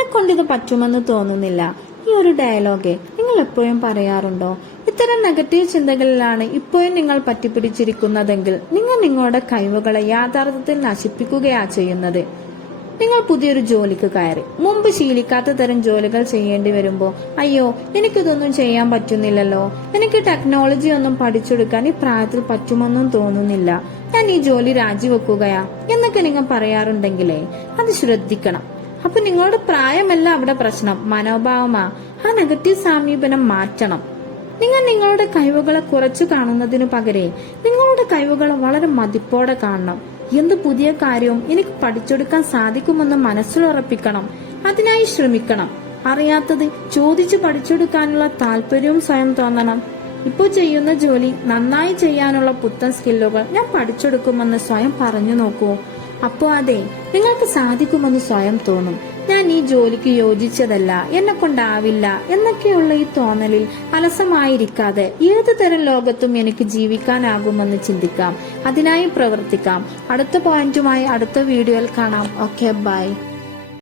എന്നെ കൊണ്ടിത് പറ്റുമെന്ന് തോന്നുന്നില്ല. ഈ ഒരു ഡയലോഗ് നിങ്ങൾ എപ്പോഴും പറയാറുണ്ടോ? ഇത്തരം നെഗറ്റീവ് ചിന്തകളിലാണ് ഇപ്പോഴും നിങ്ങൾ പറ്റിപ്പിടിച്ചിരിക്കുന്നതെങ്കിൽ നിങ്ങൾ നിങ്ങളുടെ കഴിവുകളെ യാഥാർത്ഥ്യത്തിൽ നശിപ്പിക്കുകയാ ചെയ്യുന്നത്. നിങ്ങൾ പുതിയൊരു ജോലിക്ക് കയറി മുമ്പ് ശീലിക്കാത്ത തരം ജോലികൾ ചെയ്യേണ്ടി വരുമ്പോ അയ്യോ എനിക്കിതൊന്നും ചെയ്യാൻ പറ്റുന്നില്ലല്ലോ, എനിക്ക് ടെക്നോളജി ഒന്നും പഠിച്ചെടുക്കാൻ ഈ പ്രായത്തിൽ പറ്റുമെന്നും തോന്നുന്നില്ല, ഞാൻ ഈ ജോലി രാജിവെക്കുകയാ എന്നൊക്കെ നിങ്ങൾ പറയാറുണ്ടെങ്കിലേ അത് ശ്രദ്ധിക്കണം. അപ്പൊ നിങ്ങളുടെ പ്രായമല്ല അവിടെ പ്രശ്നം, മനോഭാവമാ. ആ നെഗറ്റീവ് സമീപനം മാറ്റണം. നിങ്ങൾ നിങ്ങളുടെ കഴിവുകളെ കുറച്ചു കാണുന്നതിനു പകരം നിങ്ങളുടെ കഴിവുകളെ വളരെ മതിപ്പോടെ കാണണം. എന്ത് പുതിയ കാര്യവും എനിക്ക് പഠിച്ചെടുക്കാൻ സാധിക്കുമെന്ന് മനസ്സിലുറപ്പിക്കണം. അതിനായി ശ്രമിക്കണം. അറിയാത്തത് ചോദിച്ചു പഠിച്ചെടുക്കാനുള്ള താല്പര്യവും സ്വയം തോന്നണം. ഇപ്പോൾ ചെയ്യുന്ന ജോലി നന്നായി ചെയ്യാനുള്ള പുത്തൻ സ്കില്ലുകൾ ഞാൻ പഠിച്ചെടുക്കുമെന്ന് സ്വയം പറഞ്ഞു നോക്കൂ. അപ്പോ അതെ, നിങ്ങൾക്ക് സാധിക്കുമെന്ന് സ്വയം തോന്നും. ഞാൻ ഈ ജോലിക്ക് യോജിച്ചതല്ല, എന്നെ കൊണ്ടാവില്ല എന്നൊക്കെയുള്ള ഈ തോന്നലിൽ അലസമായിരിക്കാതെ ഏതു തരം ലോകത്തും എനിക്ക് ജീവിക്കാനാകുമെന്ന് ചിന്തിക്കാം. അതിനായി പ്രവർത്തിക്കാം. അടുത്ത പോയിന്റുമായി അടുത്ത വീഡിയോയിൽ കാണാം. Okay, by.